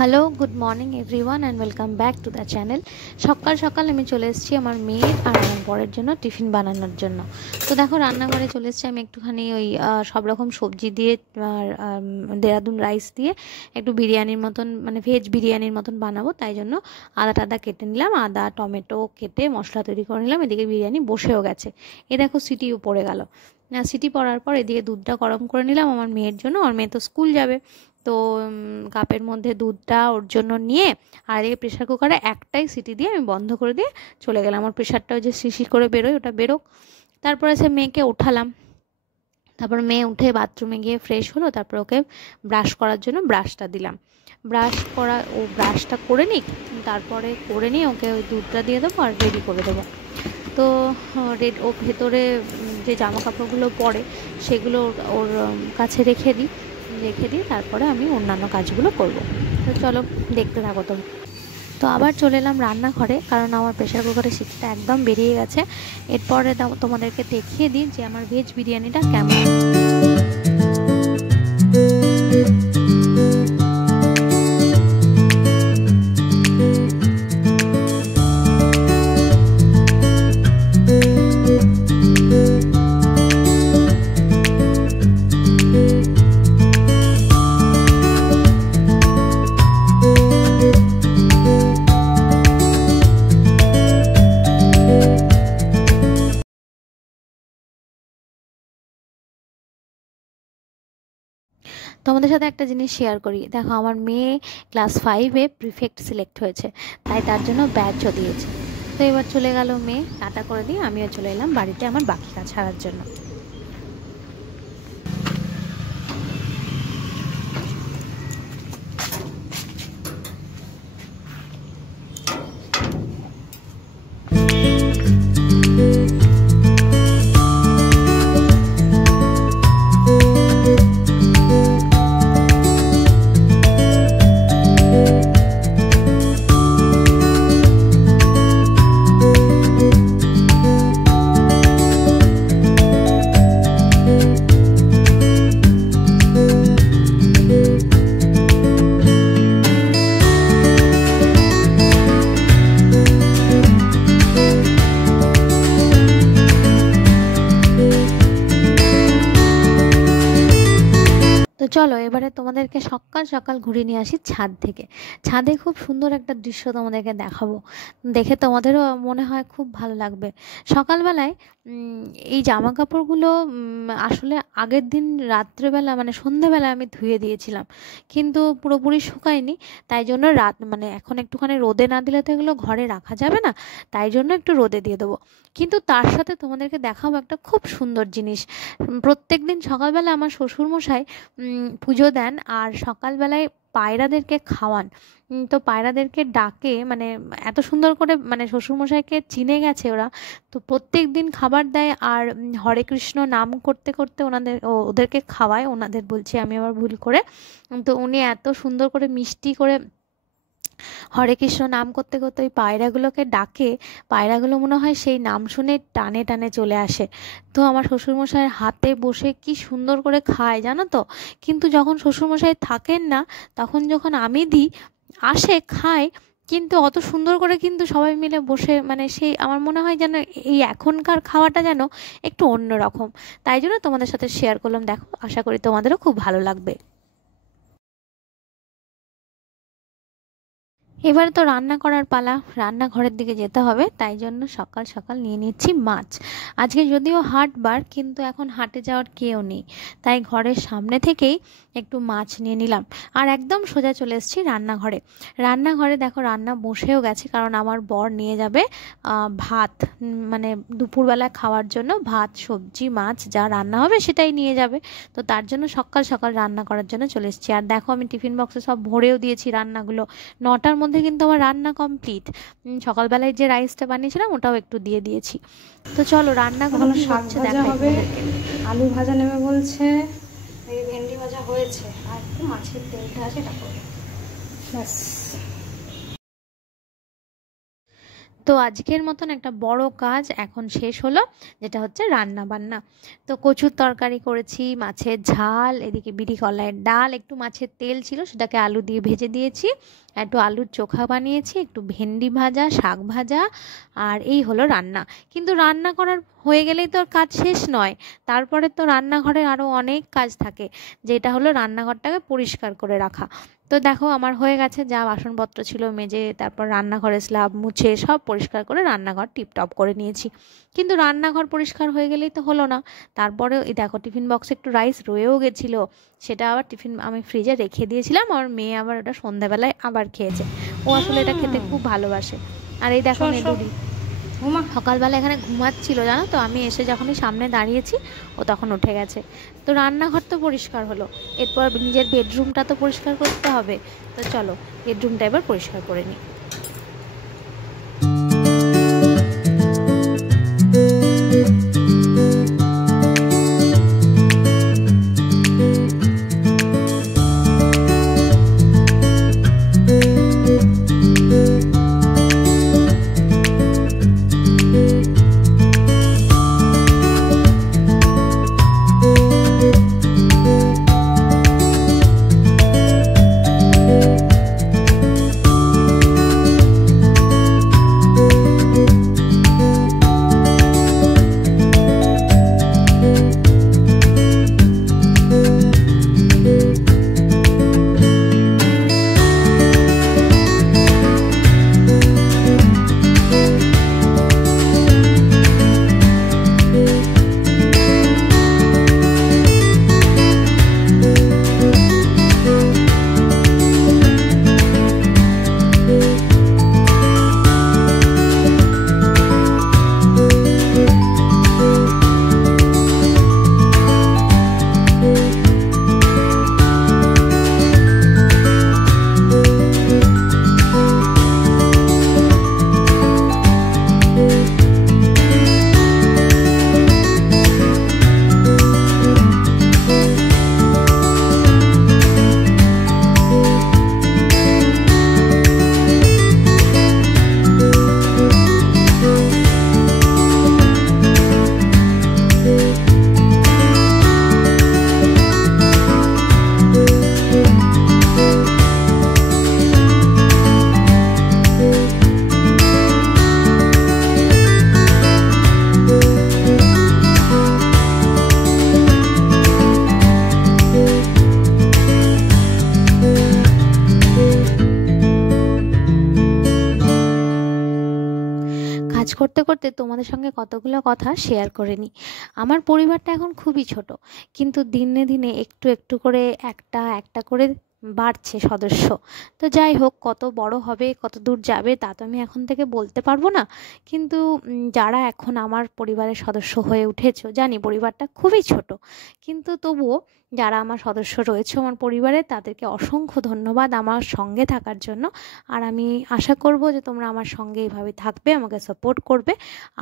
Hello, good morning everyone and welcome back to the channel. সকাল সকাল আমি চলে এসেছি আমার মেয়ের আর আমার বরের জন্য টিফিন বানানোর জন্য। তো দেখো রান্নাঘরে চলে এসেছি আমি একটুখানি ওই সব রকম সবজি দিয়ে আর দেরাদুন রাইস দিয়ে একটু বিরিয়ানির মতন মানে ভেজ বিরিয়ানির মতন বানাবো, তাই জন্য আদা টাদা কেটে নিলাম, আদা টমেটো কেটে মশলা তৈরি করে নিলাম। এদিকে বিরিয়ানি বসেও গেছে, এ দেখো সিটিও পড়ে গেল। সিটি পড়ার পর এদিকে দুধটা গরম করে নিলাম আমার মেয়ের জন্য। আমার মেয়ে তো স্কুল যাবে, তো কাপের মধ্যে দুধটা ওর জন্য নিয়ে আর এদিকে প্রেশার কুকারে একটাই সিটি দিয়ে আমি বন্ধ করে দিয়ে চলে গেলাম। আমার প্রেশারটাও যে শিশি করে বেরোয় ওটা বেরোক। তারপরে সে মেয়েকে উঠালাম, তারপর মেয়ে উঠে বাথরুমে গিয়ে ফ্রেশ হলো, তারপর ওকে ব্রাশ করার জন্য ব্রাশটা দিলাম। ও ব্রাশটা করে নিক, তারপরে করে নিয়ে ওকে ওই দুধটা দিয়ে দেবো আর রেডি করে দেবো। তো ও ভেতরে যে জামা কাপড়গুলো পরে সেগুলো ওর কাছে রেখে দিই তারপরে আমি অন্যান্য কাজগুলো করব। তো চলো দেখতে থাকো তো। তো আবার চলে এলাম রান্নাঘরে, কারণ আমার প্রেশার কুকারের সিটিটা একদম বেরিয়ে গেছে। এরপরে তোমাদেরকে দেখিয়ে দিই যে আমার ভেজ বিরিয়ানিটা কেমন। তোমাদের সাথে একটা জিনিস শেয়ার করি, দেখো আমার মেয়ে ক্লাস 5-এ প্রিফেক্ট সিলেক্ট হয়েছে, তাই তার জন্য ব্যাচও দিয়েছে। তো এবার চলে গেল মেয়ে, টাটা করে দিয়ে আমিও চলে এলাম বাড়িতে আমার বাকি কাজ ছাড়ার জন্য। তো চলো এবারে তোমাদেরকে সকাল সকাল ঘুরিয়ে নিয়ে আসি ছাদ থেকে। ছাদে খুব সুন্দর একটা দৃশ্য তোমাদেরকে দেখাবো, দেখে তোমাদেরও মনে হয় খুব ভালো লাগবে। সকালবেলায় এই জামা কাপড়গুলো আসলে আগের দিন রাত্রেবেলা মানে সন্ধেবেলা আমি ধুয়ে দিয়েছিলাম, কিন্তু পুরোপুরি শুকায়নি। তাই জন্য মানে এখন একটুখানি রোদে না দিলে তো এগুলো ঘরে রাখা যাবে না, তাই জন্য একটু রোদে দিয়ে দেবো। কিন্তু তার সাথে তোমাদেরকে দেখাবো একটা খুব সুন্দর জিনিস। প্রত্যেক দিন সকালবেলা আমার শ্বশুরমশাই পুজো দেন আর সকালবেলায় পায়রাদেরকে খাওয়ান। তো পায়রাদেরকে ডাকে, মানে এত সুন্দর করে মানে শ্বশুরমশাইকে চিনে গেছে ওরা, তো প্রত্যেক দিন খাবার দেয় আর হরে কৃষ্ণ নাম করতে করতে ওদেরকে খাওয়ায়। ওনাদের বলছি আমি আবার ভুল করে। তো উনি এত সুন্দর করে মিষ্টি করে হরে কৃষ্ণ নাম করতে করতে ওই পায়রাগুলোকে ডাকে, পায়রাগুলো মনে হয় সেই নাম শুনে টানে টানে চলে আসে। তো আমার শ্বশুরমশাইয়ের হাতে বসে কি সুন্দর করে খায় জানো তো। কিন্তু যখন শ্বশুরমশাই থাকেন না, তখন যখন আমি দিই আসে খায়, কিন্তু অত সুন্দর করে কিন্তু সবাই মিলে বসে মানে সেই আমার মনে হয় যেন এই এখনকার খাওয়াটা যেন একটু অন্যরকম। তাই জন্য তোমাদের সাথে শেয়ার করলাম, দেখো আশা করি তোমাদেরও খুব ভালো লাগবে। এবারে তো রান্না করার পালা, রান্নাঘরের দিকে যেতে হবে, তাই জন্য সকাল সকাল নিয়ে নিচ্ছি মাছ। আজকে যদিও হাটবার, কিন্তু এখন হাটে যাওয়ার কেউ নেই, তাই ঘরের সামনে থেকেই একটু মাছ নিয়ে নিলাম আর একদম সোজা চলে এসেছি রান্নাঘরে। রান্নাঘরে দেখো রান্না বসেও গেছে, কারণ আমার বর নিয়ে যাবে ভাত, মানে দুপুরবেলা খাওয়ার জন্য ভাত সবজি মাছ যা রান্না হবে সেটাই নিয়ে যাবে। তো তার জন্য সকাল সকাল রান্না করার জন্য চলে এসেছি। আর দেখো আমি টিফিন বক্সে সব ভরেও দিয়েছি রান্নাগুলো। 9টার মধ্যে কিন্তু আমার রান্না কমপ্লিট। সকালবেলায় যে রাইসটা বানিয়েছিলাম ওটাও একটু দিয়ে দিয়েছি। তো চলো রান্নাগুলো শাক ভাজা হবে, আলু ভাজা নেবে বলছে, ভেন্ডি ভাজা হয়েছে আর একটু মাছের তেলটা আছে এটা করবো ব্যাস। তো আজকের মতন একটা বড় কাজ এখন শেষ হলো, যেটা হচ্ছে রান্না বান্না। তো কচুর তরকারি করেছি, মাছের ঝাল, এদিকে বিড়ি কলাইয়ের ডাল, একটু মাছের তেল ছিল সেটাকে আলু দিয়ে ভেজে দিয়েছি, একটু আলুর চোখা বানিয়েছি, একটু ভেন্ডি ভাজা, শাক ভাজা, আর এই হলো রান্না। কিন্তু রান্না করার হয়ে গেলেই তো আর কাজ শেষ নয়, তারপরে তো রান্নাঘরে আরও অনেক কাজ থাকে, যেটা হলো রান্নাঘরটাকে পরিষ্কার করে রাখা। তো দেখো আমার হয়ে গেছে, যা বাসনপত্র ছিল মেজে, তারপর রান্নাঘরে স্ল্যাব মুছে সব পরিষ্কার করে রান্নাঘর টিপটপ করে নিয়েছি। কিন্তু রান্নাঘর পরিষ্কার হয়ে গেলেই তো হলো না, তারপরে এই দেখো টিফিন বক্সে একটু রাইস রয়েও গেছিলো, সেটা আবার আমি ফ্রিজে রেখে দিয়েছিলাম, আমার মেয়ে আবার ওটা সন্ধ্যাবেলায় আবার খেয়েছে। ও আসলে এটা খেতে খুব ভালোবাসে। আর এই দেখো মেদুরি সকালবেলা এখানে ঘুমাচ্ছিল জানো তো, আমি এসে যখনই সামনে দাঁড়িয়েছি ও তখন উঠে গেছে। তো রান্নাঘর তো পরিষ্কার হলো, এরপর নিজের বেডরুমটা তো পরিষ্কার করতে হবে। তো চলো বেডরুমটা এবার পরিষ্কার করে নিই। কাজ করতে করতে তোমাদের সঙ্গে কতগুলো কথা শেয়ার করে নিই। আমার পরিবারটা এখন খুবই ছোট, কিন্তু দিনে দিনে একটু একটু করে একটা একটা করে বাড়ছে সদস্য। তো যাই হোক, কত বড় হবে, কত দূর যাবে তা তো আমি এখন থেকে বলতে পারবো না। কিন্তু যারা এখন আমার পরিবারের সদস্য হয়ে উঠেছো, জানি পরিবারটা খুবই ছোট, কিন্তু তবুও যারা আমার সদস্য রয়েছে আমার পরিবারে, তাদেরকে অসংখ্য ধন্যবাদ আমার সঙ্গে থাকার জন্য। আর আমি আশা করব যে তোমরা আমার সঙ্গে এইভাবে থাকবে, আমাকে সাপোর্ট করবে।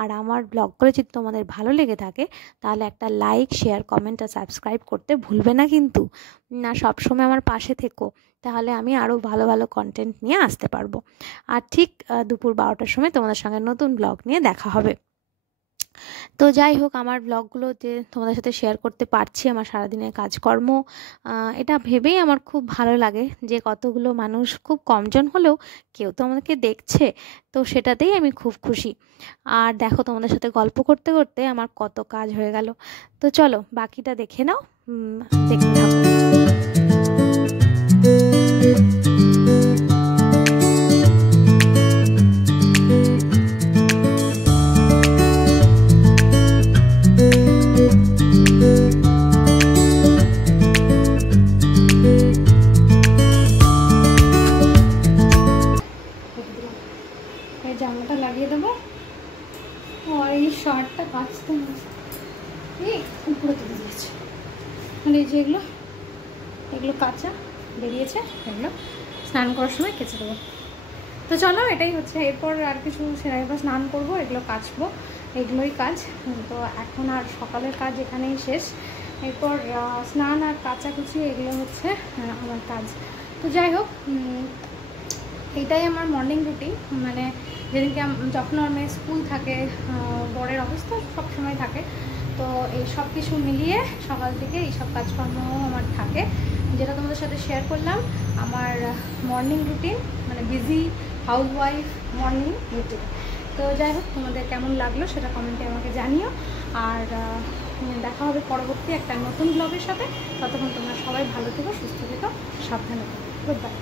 আর আমার ব্লগগুলো যদি তোমাদের ভালো লেগে থাকে তাহলে একটা লাইক, শেয়ার, কমেন্ট আর সাবস্ক্রাইব করতে ভুলবে না কিন্তু। না, সবসময় আমার পাশে থেকো, তাহলে আমি আরও ভালো ভালো কন্টেন্ট নিয়ে আসতে পারবো। আর ঠিক দুপুর 12টার সময় তোমাদের সঙ্গে নতুন ব্লগ নিয়ে দেখা হবে। তো যাই হোক, আমার ব্লগগুলো যে তোমাদের সাথে শেয়ার করতে পারছি, আমার সারাদিনের কাজকর্ম, এটা ভেবেই আমার খুব ভালো লাগে যে কতগুলো মানুষ, খুব কমজন হলেও কেউ তো আমাদেরকে দেখছে, তো সেটাতেই আমি খুব খুশি। আর দেখো তোমাদের সাথে গল্প করতে করতে আমার কত কাজ হয়ে গেল। তো চলো বাকিটা দেখে নাও, দেখতে থাকো। জামাটা লাগিয়ে দেবো, আর এই শার্টটা কাচতে এই উপরে তুলে দিয়েছে, মানে এই যে এগুলো কাঁচা বেরিয়েছে, এগুলো স্নান করার সময় কেচে দেবো। তো চলো, এটাই হচ্ছে, এরপর আর কিছু সেরাই বা স্নান করবো, এগুলো কাচবো, এগুলোই কাজ। তো এখন আর সকালের কাজ এখানেই শেষ, এরপর স্নান আর কাচাকুচি এগুলো হচ্ছে আমার কাজ। তো যাই হোক, এটাই আমার মর্নিং রুটিন, মানে যেদিনকে যখন আমার মেয়ে স্কুল থাকে, বরের অফিস তো সবসময় থাকে, তো এই সব কিছু মিলিয়ে সকাল থেকে এইসব কাজকর্ম আমার থাকে, যেটা তোমাদের সাথে শেয়ার করলাম। আমার মর্নিং রুটিন, মানে বিজি হাউসওয়াইফ মর্নিং রুটিন। তো যাই হোক, তোমাদের কেমন লাগলো সেটা কমেন্টে আমাকে জানিও। আর দেখা হবে পরবর্তী একটা নতুন ব্লগের সাথে। ততক্ষণ তোমরা সবাই ভালো থেকো, সুস্থ থেকো, সাবধানে থেকো। Good bye.